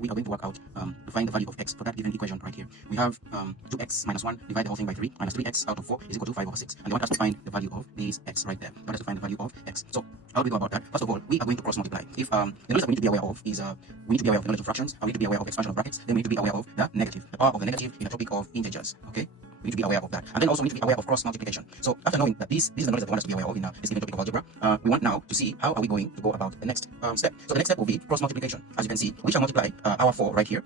We are going to work out to find the value of x for that given equation right here. We have 2x minus 1, divide the whole thing by 3, minus 3x out of 4 is equal to 5 over 6. And they want us to find the value of these x right there. They want us to find the value of x. So how do we go about that? First of all, we are going to cross multiply. If the knowledge that we need to be aware of is, we need to be aware of the knowledge of fractions, and we need to be aware of expansion of brackets, then we need to be aware of the negative, the power of the negative in a topic of integers, okay? We need to be aware of that. And then also we need to be aware of cross multiplication. So after knowing that this is the knowledge that we want us to be aware of in this given topic of algebra, we want now to see how are we going to go about the next step. So the next step will be cross multiplication. As you can see, we shall multiply our 4 right here.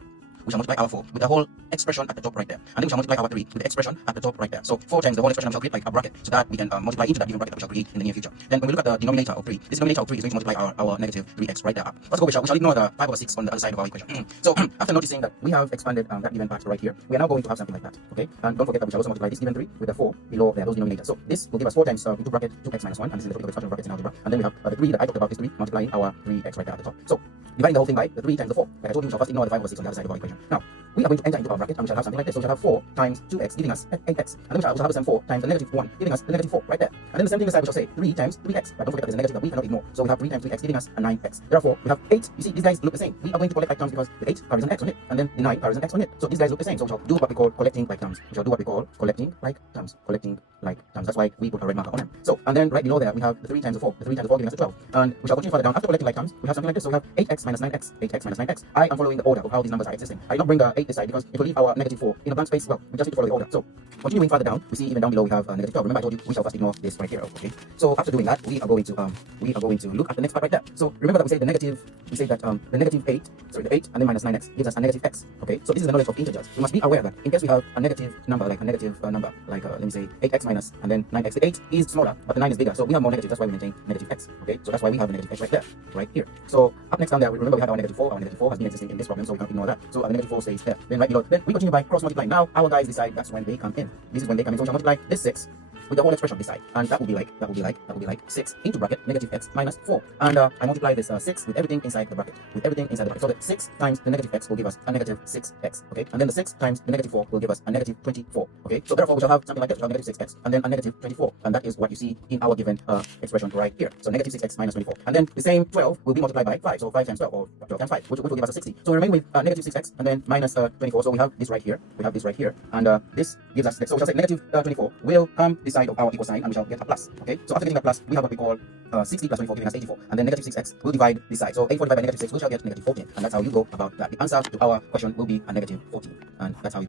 We shall multiply our 4 with the whole expression at the top right there. And then we shall multiply our 3 with the expression at the top right there. So 4 times the whole expression, we shall create like a bracket so that we can multiply into that given bracket that we shall create in the near future. Then when we look at the denominator of 3, this denominator of 3 is going to multiply our negative 3x right there up. First of all, we shall ignore the 5 over 6 on the other side of our equation. So after noticing that we have expanded that given part right here, we are now going to have something like that. Okay? And don't forget that we shall also multiply this given 3 with the 4 below there, those denominators. So this will give us 4 times into bracket 2x minus 1, and this is the topic of expansion of brackets in algebra. And then we have the 3 that I talked about, this 3 multiplying our 3x right there at the top. So dividing the whole thing by the 3 times the 4. Like I told you, we shall first ignore the 5 over 6 on the other side of our equation. Now, we are going to enter into our bracket and we shall have something like this. So we shall have 4 times 2x giving us 8x. And then we shall have the same 4 times the negative 1 giving us the negative 4 right there. And then the same thing this side we shall say 3 times 3x. But don't forget that there's a negative that we cannot ignore. So we have 3 times 3x giving us a 9x. Therefore, we have 8. You see, these guys look the same. We are going to collect like terms because the 8 carries an x on it. And then the 9 carries an x on it. So these guys look the same. So we shall do what we call collecting like terms. We shall do what we call collecting like terms. Collecting like terms. That's why we put a red marker on them. So, and then right below there we have the 3 times the 4. The 3 times the 4 giving us the 12. And we shall continue further down. After collecting like terms, we have something like this. So we have 8x minus 9x. 8x minus 9x. I am following the order of how these numbers are existing. I did not bring the 8 this side because it will leave our negative 4 in a blank space. Well, we just need to follow the order. So, continuing further down, we see even down below we have negative 12. Remember I told you we shall first ignore this right here. Okay. So after doing that, we are going to look at the next part right there. So remember that we say the negative 8, sorry, the 8 and then minus 9x gives us a negative x. Okay. So this is the knowledge of integers. We must be aware that in case we have a negative number, like let me say 8x minus and then 9x, the 8 is smaller, but the 9 is bigger. So we have more negative. That's why we maintain negative x. Okay. So that's why we have the negative x right there, right here. So up next down there, remember we have our negative 4. Our negative 4 has been existing in this problem, so we can't ignore that. So our negative 4 stays there. Then right below, then we continue by cross multiplying. Now our guys decide that's when they come in. This is when they come in. So we shall multiply this 6 with the whole expression this side, and that will be like 6 into bracket negative x minus 4. And I multiply this 6 with everything inside the bracket, So the 6 times the negative x will give us a negative 6x, okay? And then the 6 times the negative 4 will give us a negative 24, okay? So therefore we shall have something like this. We shall have negative 6x and then a negative 24, and that is what you see in our given expression right here. So negative 6x minus 24, and then the same 12 will be multiplied by 5. So 5 times 12 or 12 times 5, which will give us a 60. So we remain with negative 6x and then minus 24. So we have this right here. And this gives us. So we shall say negative 24 will come this side of our equal sign, and we shall get a plus. Okay. So after getting a plus, we have what we call 60 plus 24 giving us 84, and then negative 6x will divide this side. So 84 divided by negative 6, we shall get negative 14, and that's how you go about that. The answer to our question will be a negative 14, and that's how you